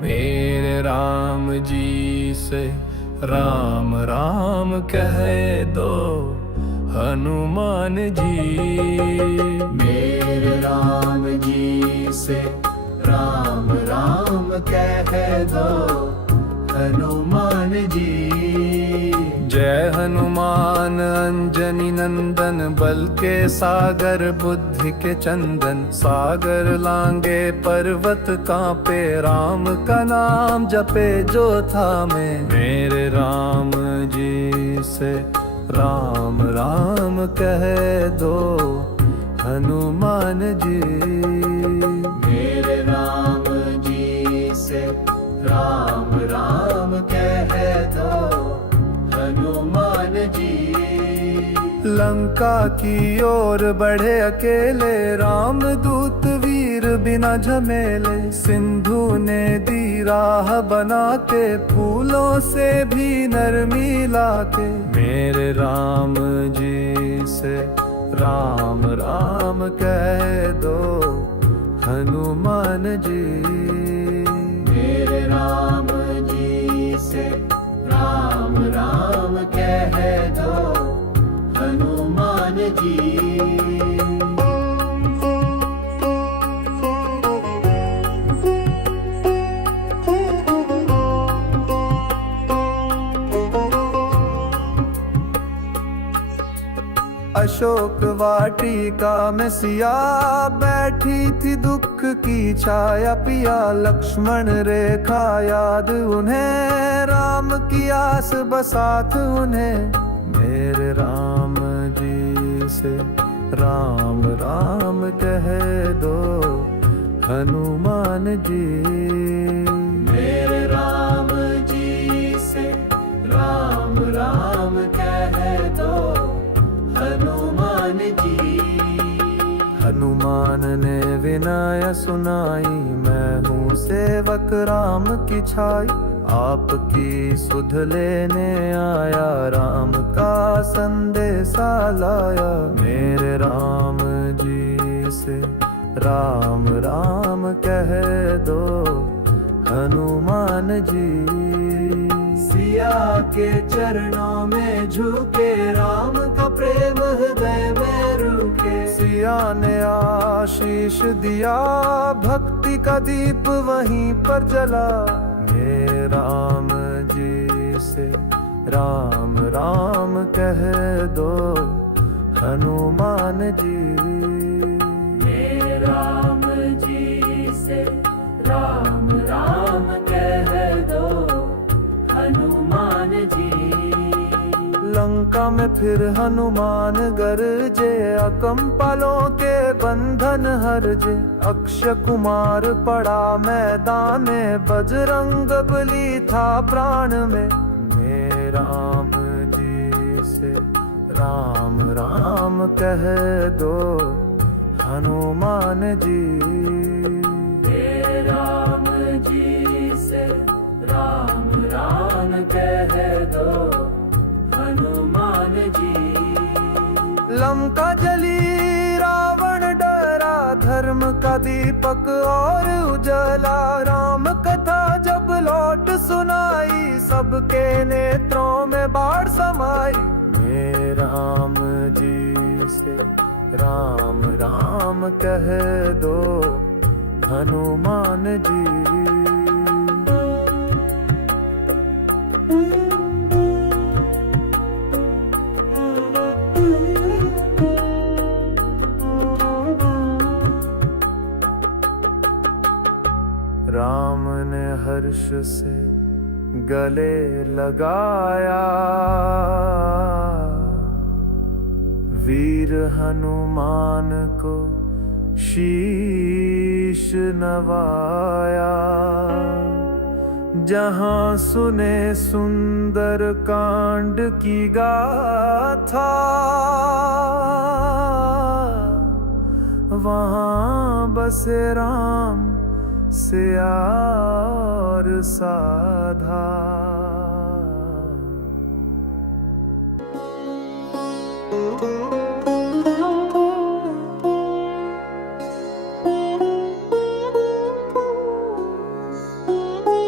मेरे राम जी से राम राम कह दो हनुमान जी। मेरे राम जी से राम राम कह दो हनुमान जी। जय हनुमान अंजनी नंदन, बल के सागर बुद्धि के चंदन। सागर लांगे पर्वत कांपे, राम का नाम जपे जो थामे। मेरे राम जी से राम राम कह दो हनुमान जी। मेरे राम जी से राम राम कह दो हनुमान जी। लंका की ओर बढ़े अकेले, राम दूत वीर बिना झमेले। सिंधु ने दी राह बना के, फूलों से भी नरमी लाके। मेरे राम जी से राम राम कह दो हनुमान जी। मेरे राम जी से राम राम कह दो हनुमान जी। अशोक वाटिका में सिया बैठी थी, दुख की छाया पिया। लक्ष्मण रेखा याद उन्हें, राम की आस बसात उन्हें। मेरे राम जी से राम राम कह दो हनुमान जी। मेरे राम जी से राम राम कह दो हनुमान जी। हनुमान ने विनय सुनाई, मैं हूँ सेवक राम की छाई। आपकी सुध लेने आया, राम का संदेशा लाया। मेरे राम जी से राम राम कह दो हनुमान जी। सिया के चरणों में झुके, राम का प्रेम हृदय में रुके। सिया ने आशीष दिया, भक्ति का दीप वहीं पर जला। मेरे राम जी से राम राम कह दो हनुमान जी। मेरे राम जी से राम राम कह दो हनुमान जी। लंका में फिर हनुमान गरजे, अकम्पालों के बंधन हरजे। अक्षय कुमार पड़ा मैदान में, बजरंग बली था प्राण में। मेरे राम जी से राम राम कह दो हनुमान जी। मेरे राम जी से राम राम कह दो हनुमान जी। लंका जली रावण डरा, धर्म का दीपक और उजला। राम कथा जब लौट सुनाई, सबके नेत्रों में बाढ़ समाई। मेरे राम जी से राम राम कह दो हनुमान जी। राम ने हर्ष से गले लगाया, वीर हनुमान को शीश नवाया। जहां सुने सुंदर कांड की गाथा, वहां बसे राम सिया और साधा।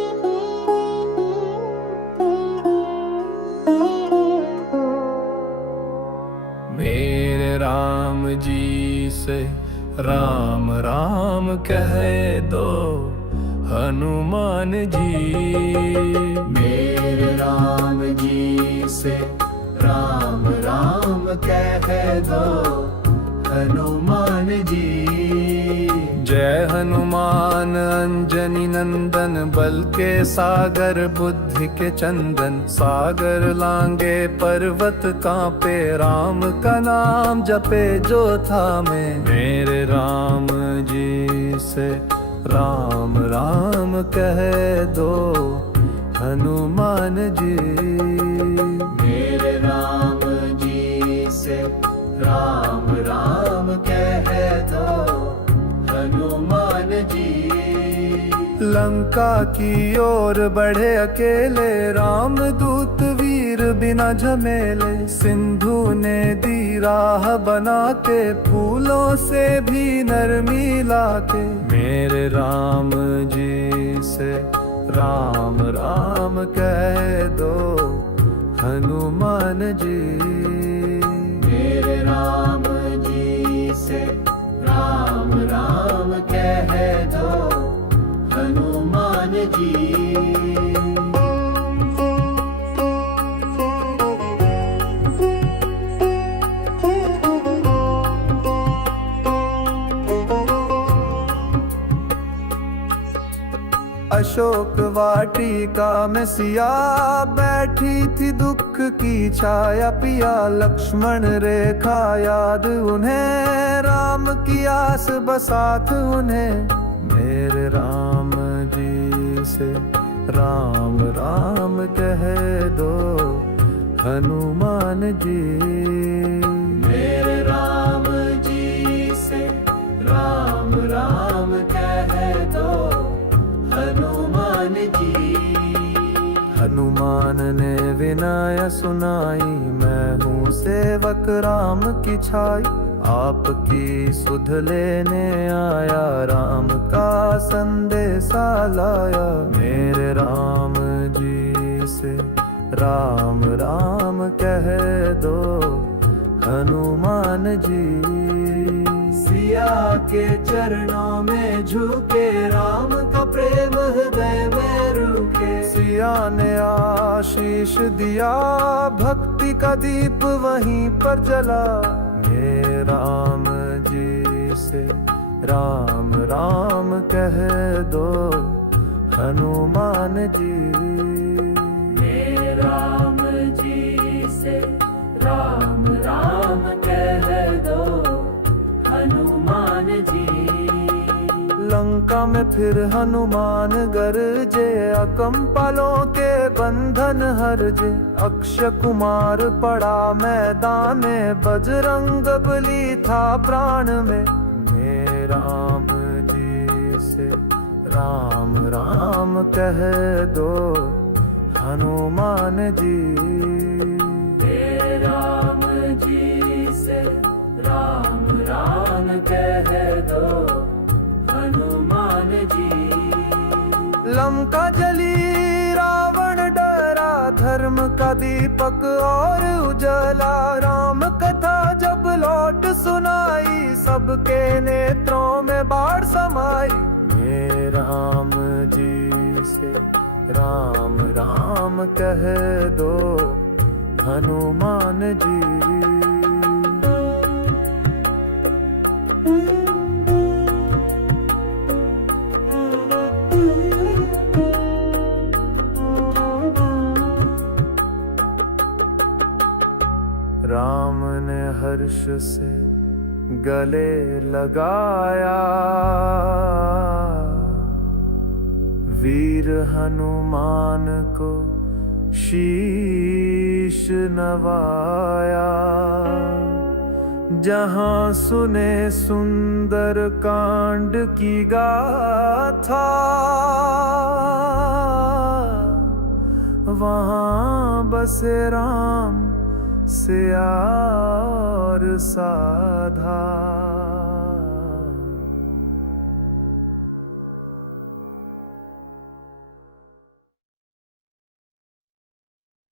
राम राम कह दो हनुमान जी। मेरे राम जी से राम राम कह दो हनुमान जी। जय हनुमान अंजनी नंदन, बल के सागर बुद्धि के चंदन। सागर लांगे पर्वत कांपे, राम का नाम जपे जो थामे। मेरे राम जी से राम राम कह दो हनुमान जी। मेरे राम जी से राम राम कह दो हनुमान जी। लंका की ओर बढ़े अकेले, राम दूत वीर बिना झमेले। सिंधु ने दी राह बना के, फूलों से भी नरमी लाके। मेरे राम जी से राम राम कह दो हनुमान जी। मेरे राम जी से राम राम कह दो हनुमान जी। अशोक वाटिका में सिया बैठी थी, दुख की छाया पिया। लक्ष्मण रेखा याद उन्हें, राम की आस बसात उन्हें। मेरे राम जी से राम राम कह दो हनुमान जी। मेरे राम जी से राम राम कह दो हनुमान जी। हनुमान ने विनय सुनाई, मैं हूँ सेवक राम की छाई। आपकी सुध लेने आया, राम का संदेशा लाया। मेरे राम जी से राम राम कह दो हनुमान जी। सिया के चरणों में झुके, राम का प्रेम हृदय में रुके। सिया ने आशीष दिया, भक्ति का दीप वहीं पर जला। मेरे राम जी से राम राम कह दो हनुमान जी। मेरे राम जी से राम राम कह दो हनुमान जी। लंका में फिर हनुमान गरजे, अकम्पालों के बंधन हरजे। अक्षय कुमार पड़ा मैदान में, बजरंग बली था प्राण में। मेरे राम जी से राम राम कह दो हनुमान जी। मेरे राम जी से राम राम कह दो हनुमान जी। लंका जली रावण डरा, धर्म का दीपक और उजला। राम कथा जब लौट सुनाई, सबके नेत्रों में बाढ़ समाई। मेरे राम जी से राम राम कह दो हनुमान जी। राम ने हर्ष से गले लगाया, वीर हनुमान को शीश नवाया। जहां सुने सुंदर कांड की गाथा, वहां बसे राम सिया और साधा।